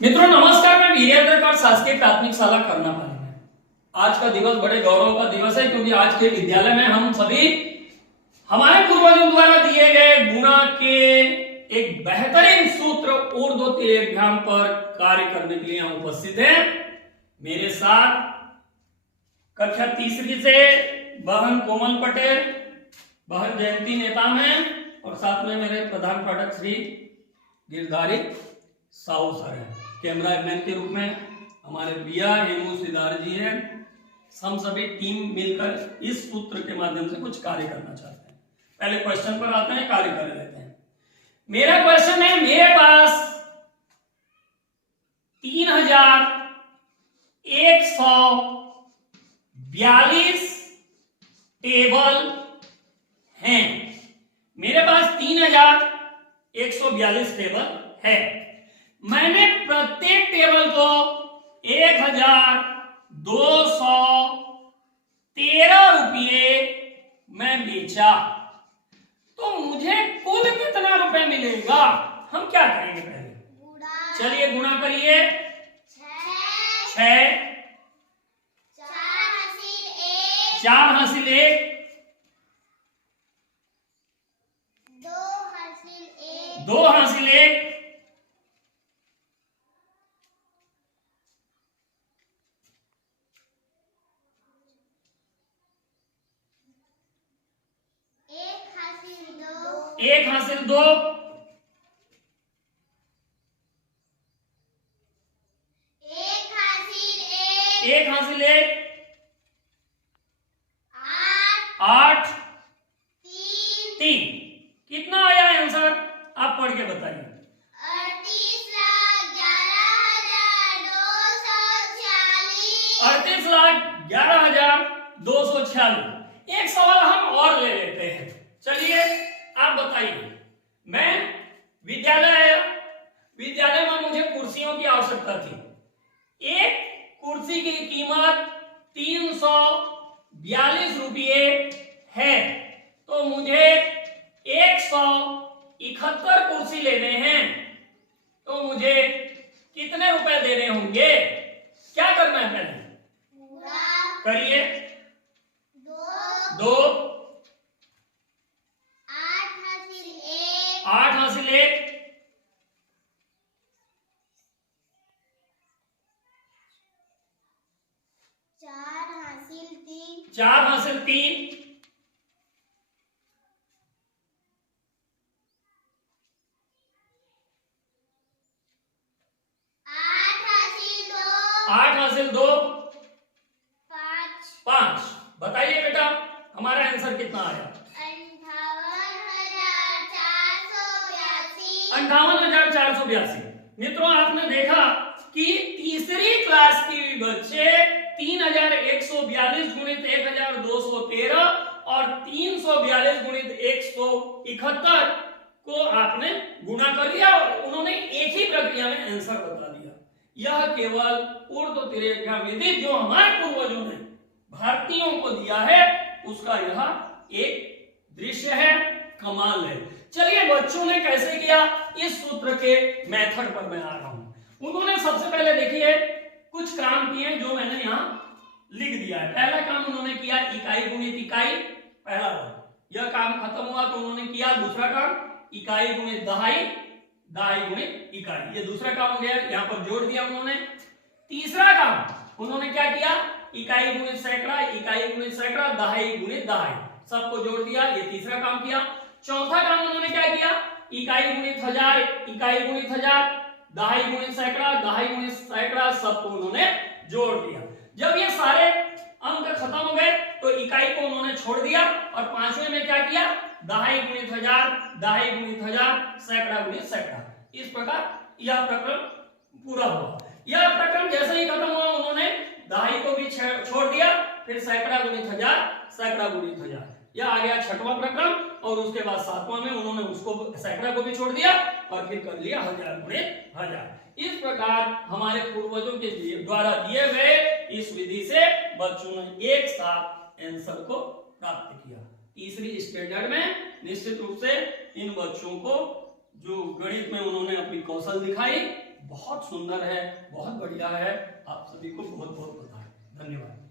मित्रों नमस्कार, मैं वीरेंद्र शासकीय प्राथमिक शाला कर्णापाली में। आज का दिवस बड़े गौरव का दिवस है क्योंकि आज के विद्यालय में हम सभी हमारे पूर्वजों द्वारा दिए गए गुणा के एक बेहतरीन सूत्र ऊर्ध्व तिर्यग्राम पर कार्य करने के लिए यहाँ उपस्थित हैं। मेरे साथ कक्षा तीसरी से बहन कोमल पटेल, बहन जयंती नेताम है और साथ में मेरे प्रधान पाठक श्री गिरधारी साहू सर है। कैमरा मैन के रूप में हमारे बिया हेमू सिदार जी हैं। हम सभी टीम मिलकर इस सूत्र के माध्यम से कुछ कार्य करना चाहते हैं। पहले क्वेश्चन पर आते हैं, कार्य कर लेते हैं। मेरा क्वेश्चन है, मेरे पास 3142 टेबल हैं। मेरे पास 3142 टेबल है। मैंने प्रत्येक टेबल को 1213 रुपये में बेचा, तो मुझे कुल कितना रुपए मिलेगा? हम क्या करेंगे? पहले चलिए गुणा करिए। 6 4 हासिल 1 2 हासिल 1 1 हासिल 2 1 हासिल 1 8 3। कितना आया आंसर? आप पढ़ के बताइए। 38,11,246। एक सवाल हम और ले लेते हैं। चलिए आप बताइए। मैं विद्यालय आया, विद्यालय में मुझे कुर्सियों की आवश्यकता थी। एक कुर्सी की कीमत 342 रुपये है, तो मुझे 171 कुर्सी लेने हैं, तो मुझे कितने रुपए देने होंगे? क्या करना है? पहले करिए। 2 8 हासिल 1 4 हासिल 3 8 हासिल 2 5। बताइए बेटा, हमारा आंसर कितना आया? 58,482। मित्रों आपने देखा कि तीसरी क्लास की बच्चे 3142 गुणित 1213 और 342 गुणित 171 को आपने गुणा कर लिया और उन्होंने एक ही प्रक्रिया में आंसर बता दिया। यह केवल ऊर्ध्व तिर्यग्राम विधि जो हमारे पूर्वजों ने भारतीयों को दिया है, उसका यह एक दृश्य है, कमाल है। चलिए बच्चों ने कैसे किया, इस सूत्र के मेथड पर मैं आ रहा हूं। उन्होंने सबसे पहले देखिए कुछ काम किए जो मैंने यहां लिख दिया है। पहला काम उन्होंने किया इकाई गुणित इकाई, पहला यह काम खत्म हुआ तो उन्होंने किया दूसरा काम इकाई गुणित दहाई, दहाई गुणित इकाई, ये दूसरा काम हो गया, यहां पर जोड़ दिया उन्होंने। तीसरा काम उन्होंने क्या किया, इकाई गुणित सैकड़ा, इकाई गुणित सैकड़ा, दहाई गुणित दहाई, सबको जोड़ दिया, ये तीसरा काम किया। चौथा काम उन्होंने क्या किया, इकाई गुणित हजार, इकाई गुणित हजार, दहाई गुणित सैकड़ा, दहाई गुणित सैकड़ा, सबको उन्होंने जोड़ दिया। जब ये सारे अंक खत्म हो गए तो इकाई को उन्होंने छोड़ दिया और पांचवें में क्या किया, दहाई गुणित हजार, दहाई गुणित हजार, सैकड़ा गुणित सैकड़ा। इस प्रकार यह प्रक्रम पूरा हुआ। यह प्रक्रम जैसे ही खत्म हुआ उन्होंने दहाई को भी छोड़ दिया, फिर सैकड़ा गुणित हजार, सैकड़ा गुणित हजार, यह आ गया छठवां प्रक्रम। और उसके बाद सातवां में उन्होंने उसको सैकड़ा को भी छोड़ दिया और फिर कर लिया हजार गुणित हजार। इस प्रकार हमारे पूर्वजों के द्वारा दिए गए इस विधि से बच्चों ने एक साथ आंसर को प्राप्त किया। तीसरी स्टैंडर्ड में निश्चित रूप से इन बच्चों को जो गणित में उन्होंने अपनी कौशल दिखाई, बहुत सुंदर है, बहुत बढ़िया है। आप सभी को बहुत बहुत बधाई, धन्यवाद।